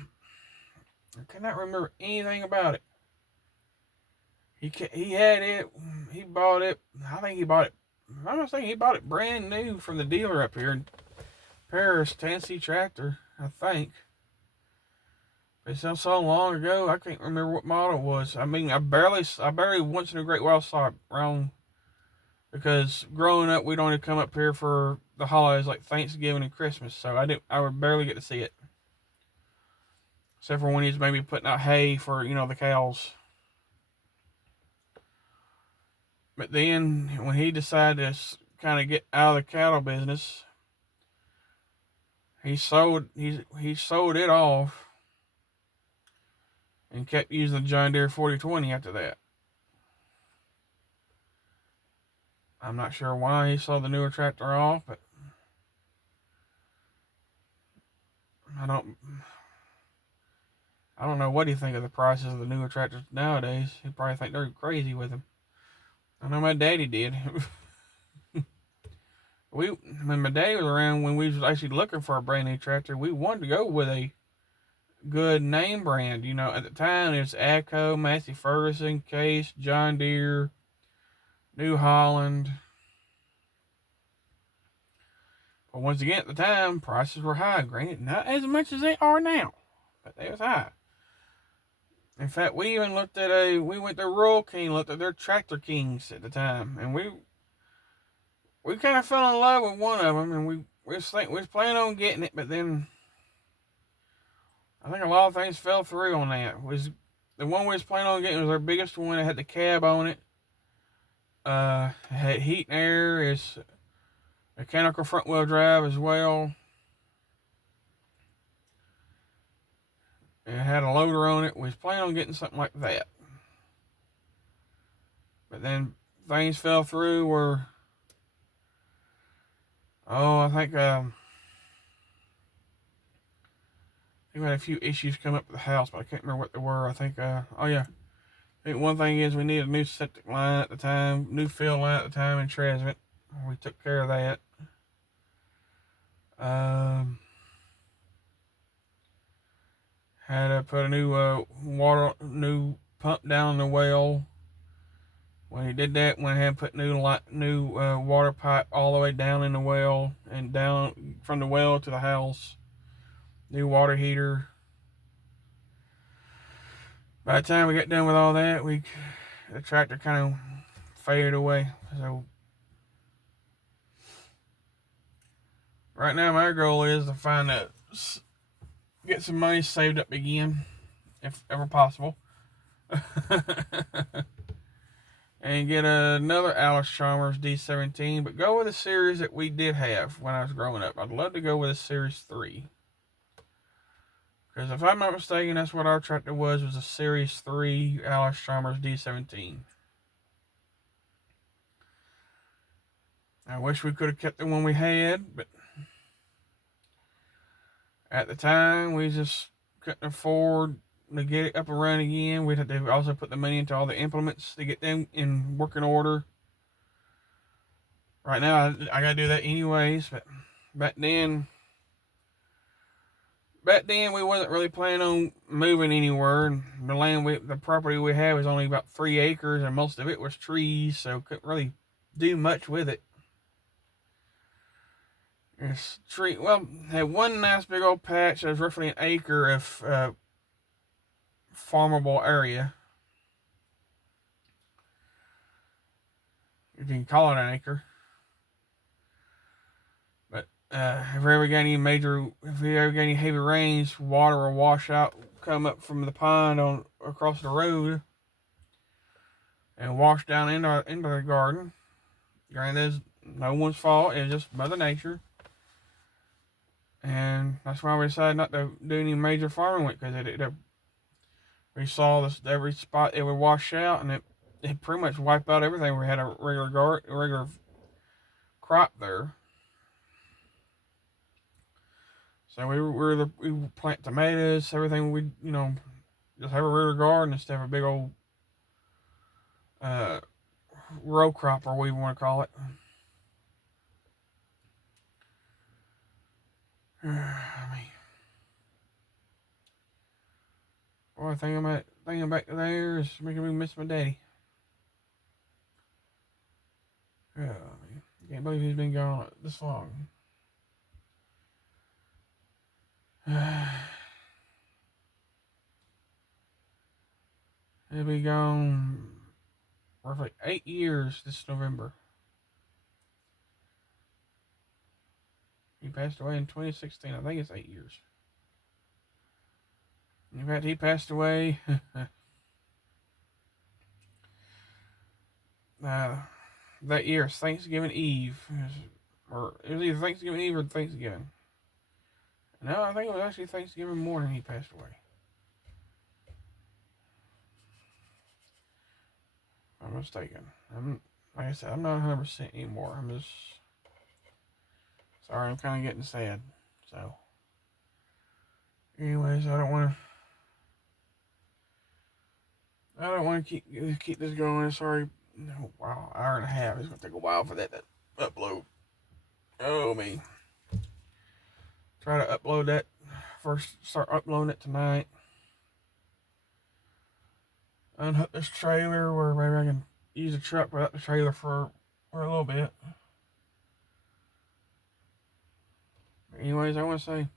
anything about it. He had it, he bought it, I think he bought it, I'm not saying he bought it brand new from the dealer up here in Paris, Tennessee Tractor, I think. It's so long ago, I can't remember what model it was. I mean, I barely once in a great while saw it around, because growing up, we'd only come up here for the holidays like Thanksgiving and Christmas, so I would barely get to see it. Except for when he's maybe putting out hay for, the cows. But then, when he decided to kind of get out of the cattle business, he sold it off and kept using the John Deere 4020 after that. I'm not sure why he sold the newer tractor off, but I don't know what he think of the prices of the newer tractors nowadays. He probably think they're crazy with them. I know my daddy did. When my daddy was around, when we was actually looking for a brand new tractor, we wanted to go with a good name brand. At the time, it's AGCO, Massey Ferguson, Case, John Deere, New Holland. But once again, at the time, prices were high. Granted, not as much as they are now, but they was high. In fact, we even we went to Rural King, looked at their Tractor Kings at the time, and we kind of fell in love with one of them, and we was planning on getting it, but then I think a lot of things fell through on that. The one we was planning on getting was our biggest one. It had the cab on it. It had heat and air. It's mechanical front wheel drive as well. It had a loader on it. We was planning on getting something like that. But then things fell through where, I think we had a few issues come up with the house, but I can't remember what they were. I think, I think one thing is we needed a new septic line at the time, new fill line at the time in Tresvent. We took care of that. Had to put a new pump down the well. When he did that, went ahead and put new water pipe all the way down in the well and down from the well to the house. New water heater. By the time we got done with all that, the tractor kind of faded away. So right now my goal is to get some money saved up again, if ever possible. And get another Allis-Chalmers D17, but go with a series that we did have when I was growing up. I'd love to go with a Series 3. Because if I'm not mistaken, that's what our tractor was a Series 3 Allis-Chalmers D17. I wish we could have kept the one we had, but at the time, we just couldn't afford to get it up and running again. We'd have to also put the money into all the implements to get them in working order. Right now, I gotta do that anyways, but back then we wasn't really planning on moving anywhere. The property we had was only about 3 acres, and most of it was trees, so couldn't really do much with it. Had one nice big old patch that was roughly an acre of farmable area, if you can call it an acre. But if we ever got any heavy rains, water will wash out, come up from the pond across the road, and wash down into the garden. Granted, no one's fault; it's just Mother Nature. And that's why we decided not to do any major farming with, because we saw every spot it would wash out, and it pretty much wiped out everything. We had a regular crop there. So we plant tomatoes, everything. We just have a regular garden instead of a big old row crop, or what you want to call it. Boy, thinking back to there is making me miss my daddy. Yeah, I can't believe he's been gone this long. He'll be gone roughly 8 years this November. He passed away in 2016. I think it's 8 years. In fact, he passed away that year, Thanksgiving Eve. Or it was either Thanksgiving Eve or Thanksgiving. No, I think it was actually Thanksgiving morning he passed away. I'm mistaken. Like I said, I'm not 100% anymore. I'm just sorry. I'm kind of getting sad. So, anyways, I don't want to keep this going. Sorry. No, wow, hour and a half. It's gonna take a while for that to upload. Oh me. Try to upload that. Start uploading it tonight. Unhook this trailer where maybe I can use the truck without the trailer for a little bit. Anyways, I want to say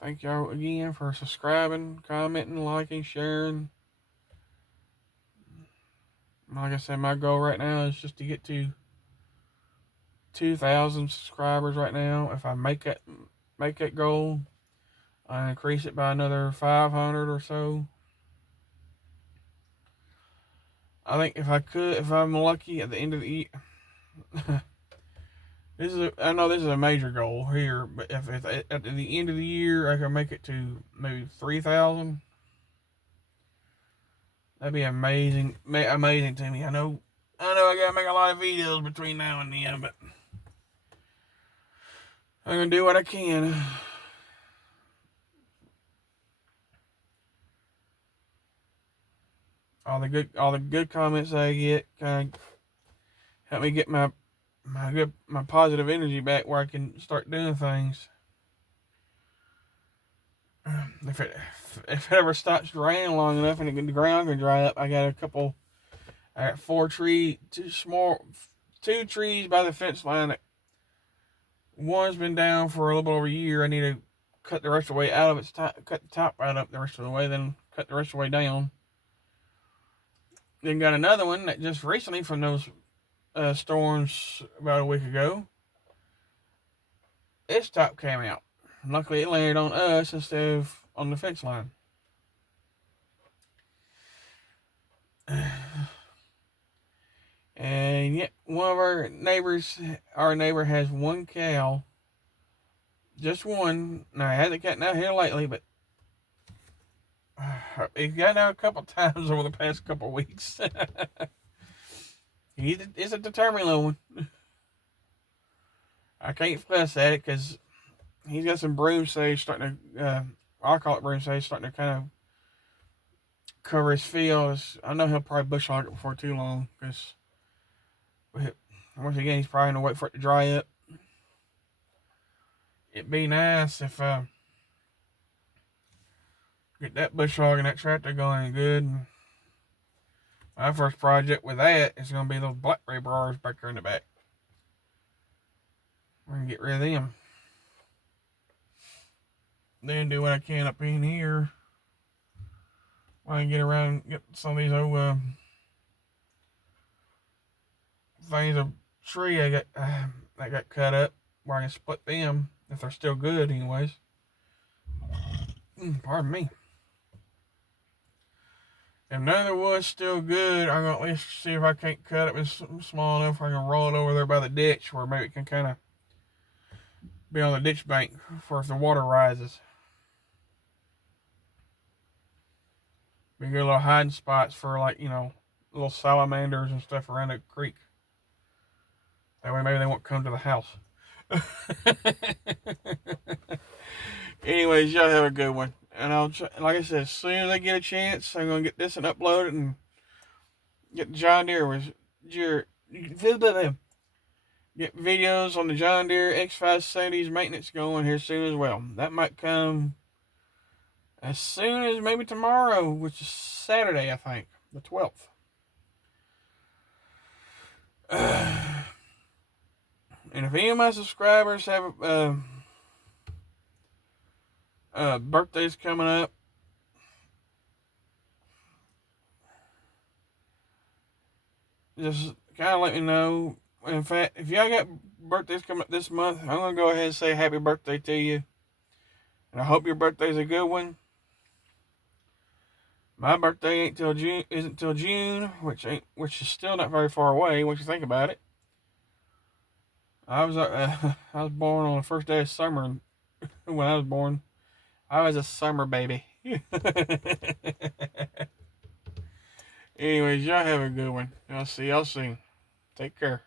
thank y'all again for subscribing, commenting, liking, sharing. Like I said, my goal right now is just to get to 2,000 subscribers right now. If I make that goal, I increase it by another 500 or so. I think if I'm lucky at the end of the year, I know this is a major goal here, but if at the end of the year I can make it to maybe 3,000, that'd be amazing to me. I know I gotta make a lot of videos between now and then, but I'm gonna do what I can. all the good comments I get kind of help me get my positive energy back where I can start doing things. If it ever stops raining long enough and the ground can dry up, I got 2 trees by the fence line that one's been down for a little bit over a year. I need to cut the rest of the way out of its top, cut the top right up the rest of the way, then cut the rest of the way down. Then got another one that just recently from those storms about a week ago, its top came out. Luckily, it landed on us instead of on the fence line. And yet, one of our neighbor has 1 cow. Just one. Now, he hasn't gotten out here lately, but he's gotten out a couple times over the past couple weeks. He's a determined little one. I can't fuss at it because he's got some broom sage starting to, I'll call it broom sage, starting to kind of cover his fields. I know he'll probably bush hog it before too long because, once again, he's probably going to wait for it to dry up. It'd be nice if get that bush hog and that tractor going good. My first project with that is going to be those blackberry briars back there in the back. We're going to get rid of them. Then do what I can up in here. I can get around and get some of these old things of tree that got cut up where I can split them if they're still good anyways. Pardon me. If none of the wood's still good, I'm going to at least see if I can't cut it small enough where I can roll it over there by the ditch where maybe it can kind of be on the ditch bank for if the water rises. Be good little hiding spots for, like, little salamanders and stuff around the creek. That way maybe they won't come to the house. Anyways, y'all have a good one. And I'll try, like I said, as soon as I get a chance, I'm going to get this and upload it and get the John Deere get videos on the John Deere X570's maintenance going here soon as well. That might come as soon as maybe tomorrow, which is Saturday, I think, the 12th. And if any of my subscribers have birthdays coming up, just kind of let me know. In fact, if y'all got birthdays coming up this month, I'm going to go ahead and say happy birthday to you. And I hope your birthday's a good one. My birthday isn't till June, which is still not very far away once you think about it. I was born on the first day of summer. When I was born, I was a summer baby. Anyways, y'all have a good one. I'll see y'all soon. Take care.